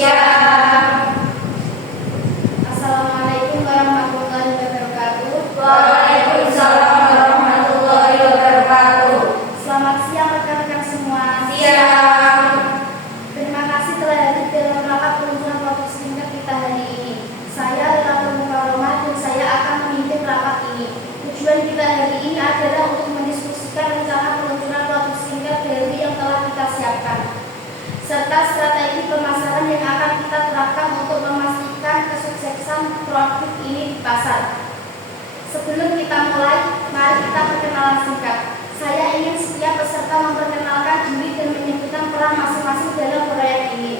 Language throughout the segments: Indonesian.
Siap. Assalamualaikum warahmatullahi wabarakatuh. Waalaikumsalam warahmatullahi wabarakatuh. Selamat siang rekan-rekan semua. Siap. Terima kasih telah hadir dalam rapat peluncuran kelompok singkat kita hari ini. Saya Laura Mukaroma dan saya akan memimpin rapat ini. Tujuan kita hari ini adalah untuk mendiskusikan rencana peluncuran kelompok singkat dari yang telah kita siapkan, serta strategi pemasaran yang akan kita terapkan untuk memastikan kesuksesan produk ini di pasar. Sebelum kita mulai, mari kita perkenalan singkat. Saya ingin setiap peserta memperkenalkan diri dan menyebutkan peran masing-masing dalam proyek ini.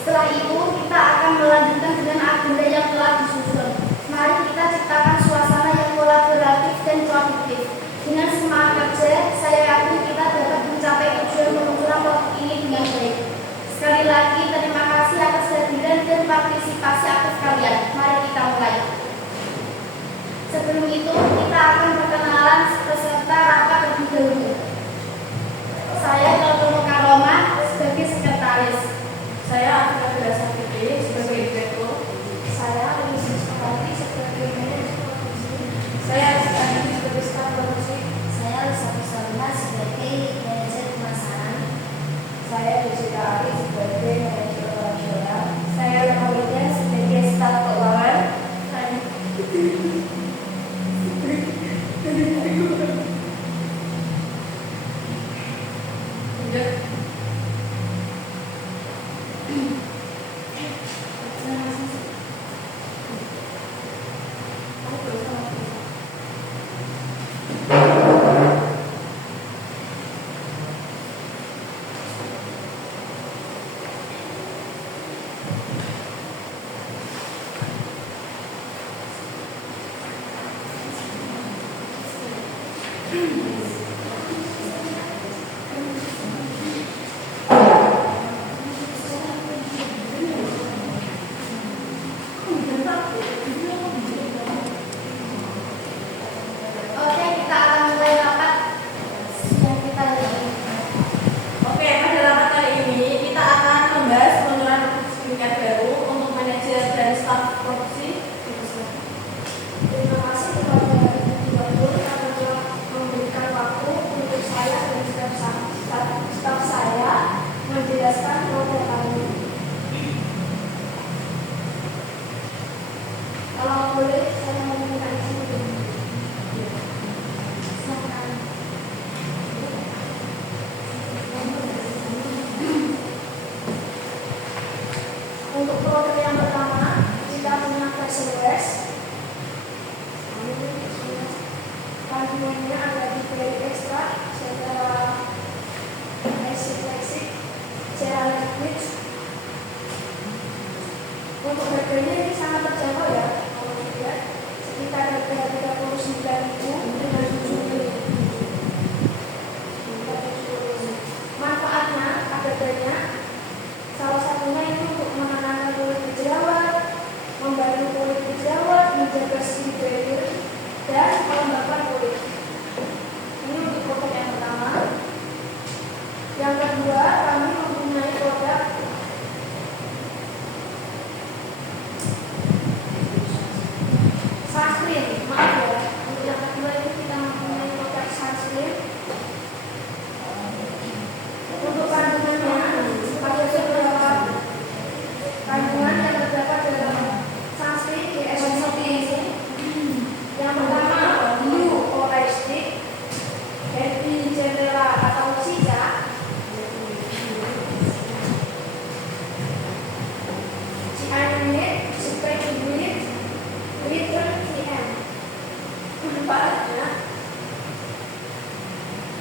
Setelah itu, kita akan melanjutkan dengan agenda yang telah disusun. Mari kita ciptakan suasana yang kolaboratif dan produktif. Dengan semangat kerja, saya yakin kita dapat mencapai tujuan peluncuran produk ini dengan baik. Sekali lagi, terima kasih atas kehadiran dan partisipasi aktif kalian. Mari kita mulai. Sebelum itu, kita akan perkenalan peserta rapat terlebih dahulu. Saya Laura Mukaroma sebagai sekretaris. Saya Afra Sakti sebagai direktur. Saya Lucy Sukawati sebagai manajer produksi. Saya Adi sebagai staf produksi. Saya Lisa Salma sebagai manajer pemasaran. Saya Jessica Ali sebagai manajer operasional. Saya Maulida sebagai staf keuangan. Oke, kita akan mulai rapat siang kita hari ini. Oke, pada rapat kali ini kita akan membahas peluncuran sertifikat baru untuk manajer dan staf produksi. Terima kasih kepada Direktur karena telah memberikan waktu untuk saya dan staf saya menjelaskan produk kami. Kalau boleh, saya meminta izin untuk silakan. Untuk produk yang pertama, kita punya fashion wash. Kandungannya ada di Very Extra, secara acid lactic, secara liquid. Untuk harganya ini sangat terjangkau ya, kalau dilihat sekitar harga 39.000 dengan 7 manfaatnya ada banyak. Salah satunya itu untuk menenangkan kulit berjerawat, membantu kulit berjerawat, menjaga skin barrier, dan melembabkan kulit. Ini untuk produk yang pertama. Yang kedua, kami mempunyai produk sunscreen. Maaf ya, untuk yang kedua itu kita mempunyai produk sunscreen. Untuk kandungannya ada beberapa kandungan yang terdapat dalam sunscreen di SPF ini. Yang pertama, UOSD, Happy Genera atau cicak, cyanide, spray bleed, glitter TM. Manfaatnya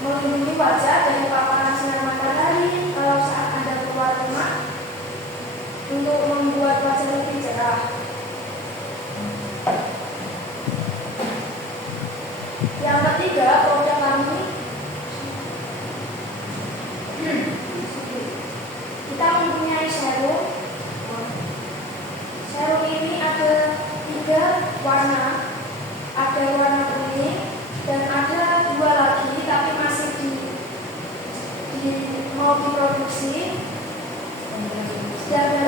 melindungi wajah dari paparan sinar matahari kalau saat Anda keluar rumah, untuk membuat wajah lebih cerah. Yang ketiga, produk kami kita mempunyai serum. Serum ini ada 3 warna, ada warna kuning dan ada 2 lagi tapi masih mau diproduksi. Dan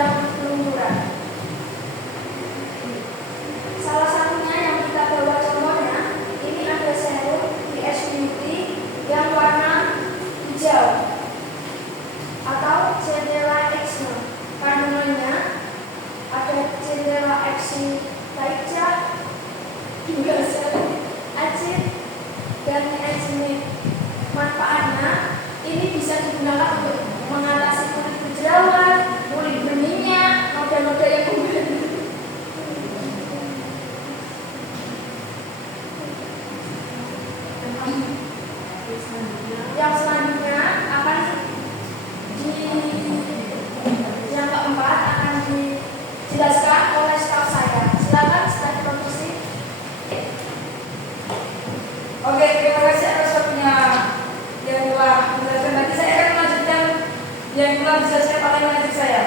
telah dijelaskan oleh manajer saya.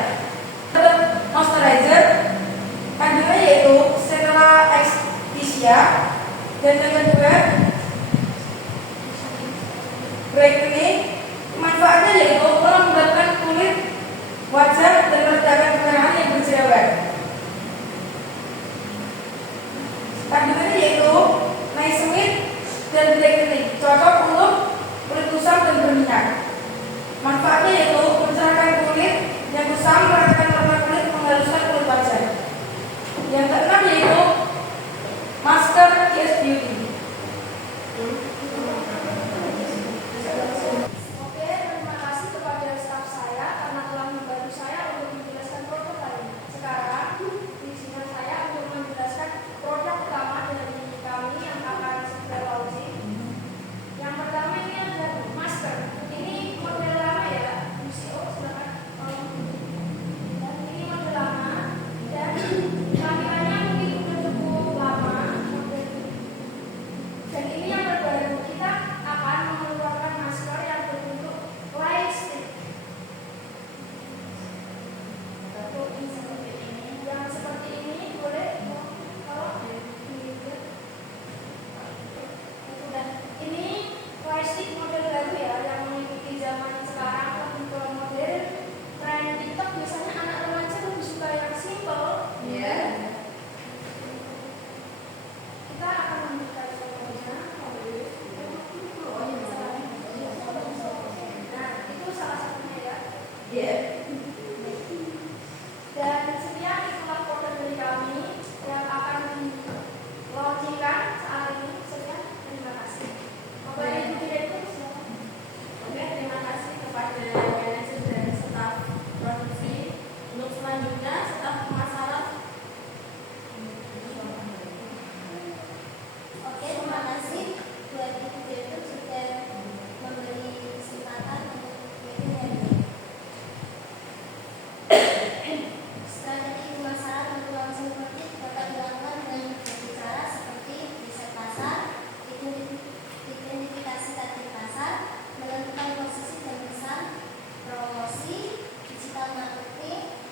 Moisturizer kandungannya yaitu Cetra Extisia, dan yang kedua brightening, manfaatnya yaitu melembabkan kulit wajah dan meredakan kemerahan yang berjerawat. Kandungannya yaitu niacinamide dan brightening, cocok untuk kulit kusam dan berminyak. Manfaatnya yaitu mencerahkan kulit yang kusam, meredakan warna kulit, menghaluskan kulit wajah. Yang keenam yaitu masker Kiss Beauty. Oke, terima kasih kepada staf saya karena telah membantu saya untuk menjelaskan produk lain. Sekarang, izinkan saya untuk menjelaskan produk utama dari kami yang akan segera launching. Yang pertama ini adalah masker. Ini model lama ya, MCO silakan. Dan ini model lama dan tampilannya mungkin sudah cukup lama. Dan ini yang terbaru, kita akan mengeluarkan masker yang berbentuk light stick. Yang seperti ini boleh kalau ini plastik model baru ya, yang mengikuti zaman sekarang, lebih ke model tren TikTok. Biasanya anak remaja lebih suka yang simple. Kita akan memberikan contohnya. Nah, itu salah satunya ya. Dan sekian itulah produk dari kami yang akan di-launchingkan saat ini. Sekian, terima kasih. Bapak Ibu Direktur, silakan. Oke, terima kasih kepada manajer dan staf produksi. Untuk selanjutnya, staf pemasaran. Oke, terima kasih buat Ibu Direktur sudah memberi kesempatan untuk meeting hari ini. Strategi pemasaran untuk langsung produktif dapat dilakukan dengan berbagai cara seperti riset pasar, identifikasi target pasar, menentukan posisi dan pesan, promosi, digital marketing,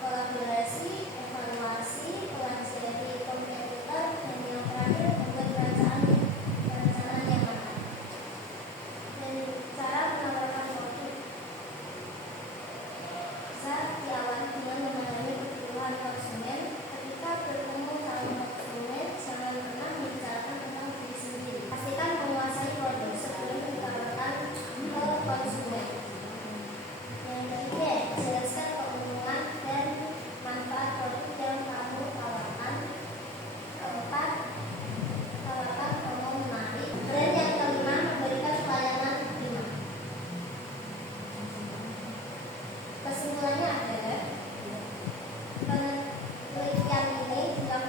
kolaborasi, evaluasi, pelajari kompetitor, dan yang terakhir membuat perencanaan yang matang. Dan cara menawarkan produk bisa diawali dengan memahami kebutuhan konsumen. Ketika bertemu calon konsumen, jangan pernah membicarakan tentang diri sendiri. Pastikan menguasai produk sebelum ditawarkan ke konsumen. Yang ketiga, jelaskan keuntungan dan manfaat produk yang kamu tawarkan. Keempat, tawarkan promo menarik. Dan yang kelima, memberikan pelayanan prima. Kesimpulannya adalah penelitian ini dilakukan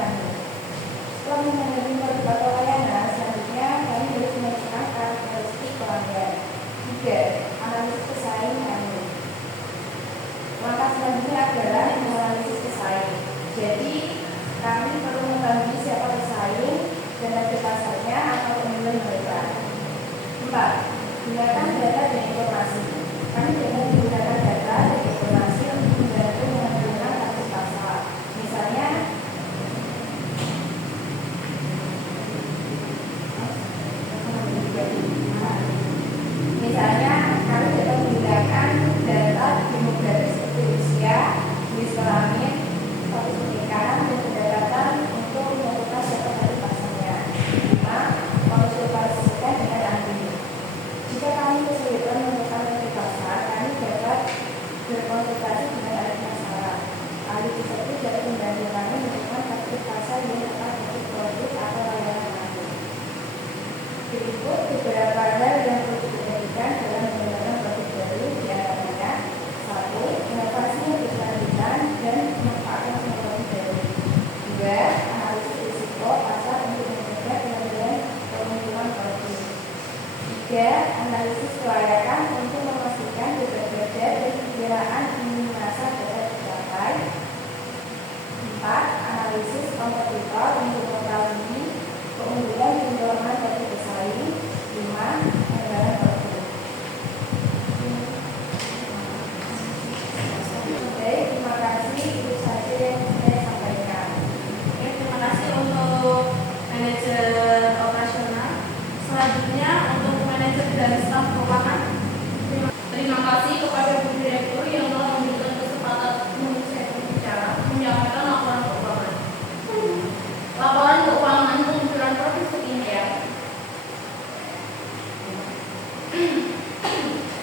kami. Setelah menghadapi produk atau layanan, selanjutnya kami harus menentukan karakteristik pelanggan. 3. Analisis pesaing kami. Langkah selanjutnya adalah menganalisis pesaing. Jadi, kami perlu mengetahui siapa pesaing dan target pasarnya atau keunggulan mereka. 4. Gunakan data dan informasi. Kami dapat menggunakan data dan informasi untuk membantu menentukan target pasar. Misalnya, kami dapat menggunakan data demografis seperti usia, jenis kelamin, status pernikahan, dan pendapatan untuk menentukan siapa target pasarnya. 5. Konsultasikan dengan ahli. Jika kami kesulitan menemukan target pasar, kami dapat berkonsultasi dengan ahli pasaran. Ahli tersebut dapat membantu kami menemukan target pasar yang tepat untuk produk atau layanan kami. Berikut beberapa hal yang perlu diperhatikan dalam mengembangkan produk baru, diantaranya 1. Inovasi yang berkelanjutan dan memanfaatkan teknologi baru. 2. Analisis risiko pasar untuk mencegah pengambilan keuntungan produk. 3. Analisis kelayakan untuk memastikan beban dan perkiraan ini masa dapat tercapai. 4. Analisis kompetitor untuk mengetahui keunggulan dan kelemahan dari pesaing. 5. Pengembangan produk. Baik, terima kasih. Itu saja yang saya sampaikan. Oke, terima kasih untuk manajer operasional. Selanjutnya untuk manajer dan staf keuangan. Terima kasih kepada Bu Direktur yang telah memberikan kesempatan untuk saya berbicara menyampaikan laporan keuangan. Laporan keuangan pengucuran profit skincare.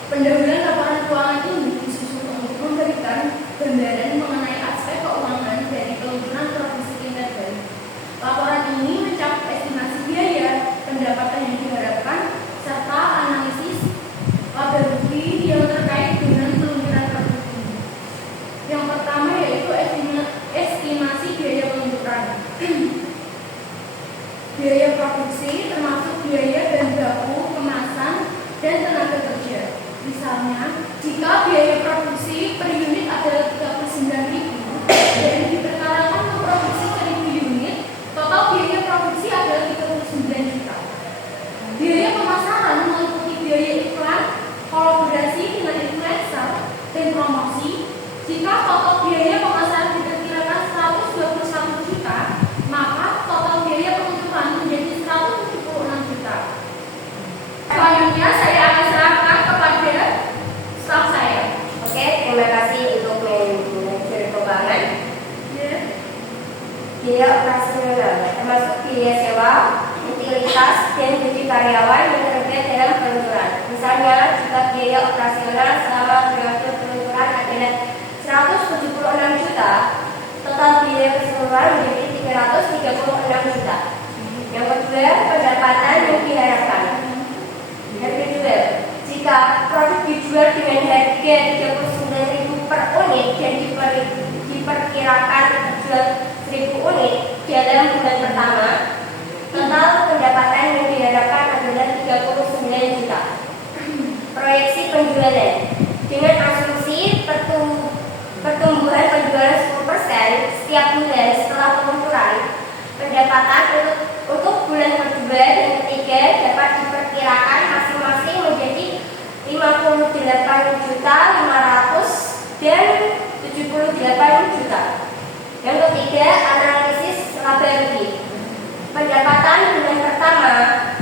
Pendahuluan laporan keuangan ini disusun untuk memberikan gambaran mengenai aspek keuangan dari peluncuran produk skincare baru. Laporan ini mencakup estimasi biaya, pendapatan yang diharapkan, serta analisis laba rugi yang terkait dengan peluncuran produk ini. Yang pertama yaitu estimasi biaya peluncuran. Biaya produksi termasuk biaya bahan baku, kemasan, dan tenaga kerja. Misalnya, jika biaya produksi per unit adalah 39.000 dan diperkarakan untuk produksi 1.000 unit, total biaya produksi adalah 39 juta. Biaya pemasaran meliputi biaya iklan, kolaborasi dengan influencer, dan promosi. Jika total biaya pemasaran diperkirakan 121 juta, maka total biaya peluncuran menjadi 176 juta. Selanjutnya saya akan serahkan kepada staf saya. Oke, terima kasih untuk manajer keuangan. Biaya operasional termasuk biaya sewa, utilitas, dan gaji karyawan yang terkait dalam peluncuran. Misalnya, jika biaya operasional selama periode peluncuran adalah 176 juta, total biaya keseluruhan menjadi 336 juta. Yang kedua, pendapatan yang diharapkan. Yang kedua, jika produk dijual dengan harga 39.000 per unit dan diperkirakan terjual 1.000 unit dalam bulan pertama, total pendapatan yang diharapkan adalah 39 juta. Proyeksi penjualan dengan asumsi pertumbuhan penjualan 10% setiap bulan setelah peluncuran, pendapatan untuk bulan kedua dan ketiga dapat diperkirakan masing-masing menjadi 58 juta 500 dan 78 juta. Yang ketiga, analisis laba rugi. Pendapatan bulan pertama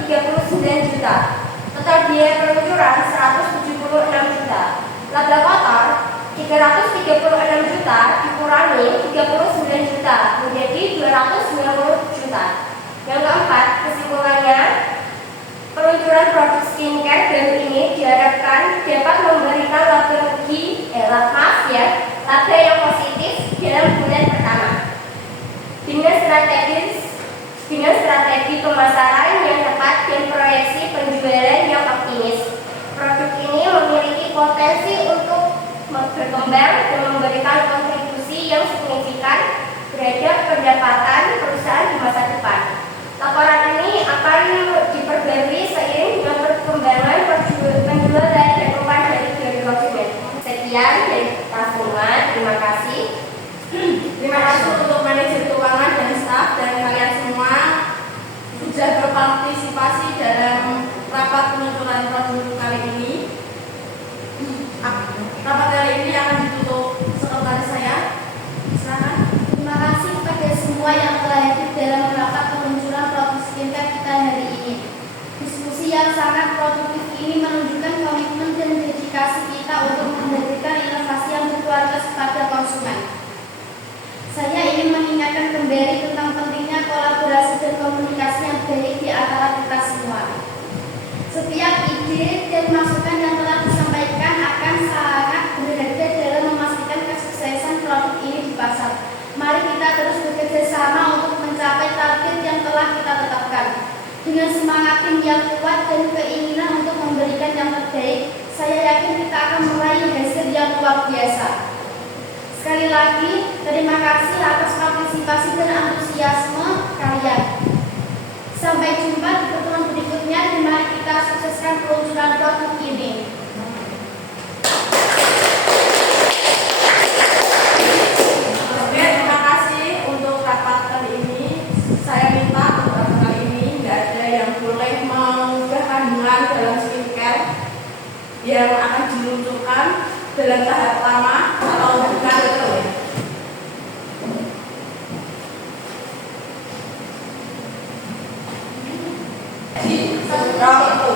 39 juta, total biaya peluncuran 176 juta, laba kotor 336 juta dikurangi 39 juta menjadi 290 juta. Yang keempat, kesimpulannya, peluncuran produk skincare baru ini diharapkan dapat memberikan laba yang positif dalam bulan pertama. Dengan strategi pemasaran yang tepat dan proyeksi penjualan yang optimis, produk ini memiliki potensi untuk berkembang dan memberikan kontribusi yang signifikan terhadap pendapatan perusahaan di masa depan. Laporan ini akan diperbarui seiring dengan perkembangan penjualan dan perubahan dari konsumen. Sekian dari Pak Suman, terima kasih. Terima kasih untuk manajer keuangan dan staf dan kalian semua sudah berpartisipasi dalam rapat peluncuran produk kali ini. Rapat kali ini akan ditutup sekretaris saya. Silakan. Terima kasih kepada semua yang telah hadir dalam rapat peluncuran produk skincare kita hari ini. Diskusi yang sangat produktif ini menunjukkan komitmen dan dedikasi kita untuk menghadirkan inovasi yang berkualitas kepada konsumen. Saya ingin mengingatkan kembali tentang pentingnya kolaborasi dan komunikasi yang baik di antara kita semua. Setiap ide dan masukan yang telah disampaikan akan sangat berharga dalam memastikan kesuksesan produk ini di pasar. Mari kita terus bekerja sama untuk mencapai target yang telah kita tetapkan. Dengan semangat tim yang kuat dan keinginan untuk memberikan yang terbaik, saya yakin kita akan meraih hasil yang luar biasa. Sekali lagi, terima kasih atas partisipasi dan antusiasme kalian. Sampai jumpa di pertemuan berikutnya dan mari kita sukseskan peluncuran produk ini. Oke, terima kasih untuk rapat kali ini. Saya minta untuk rapat kali ini nggak ada yang boleh mengubah kandungan dalam skincare yang akan diluncurkan dalam tahap lama atau bukan itu ya. Di seberang itu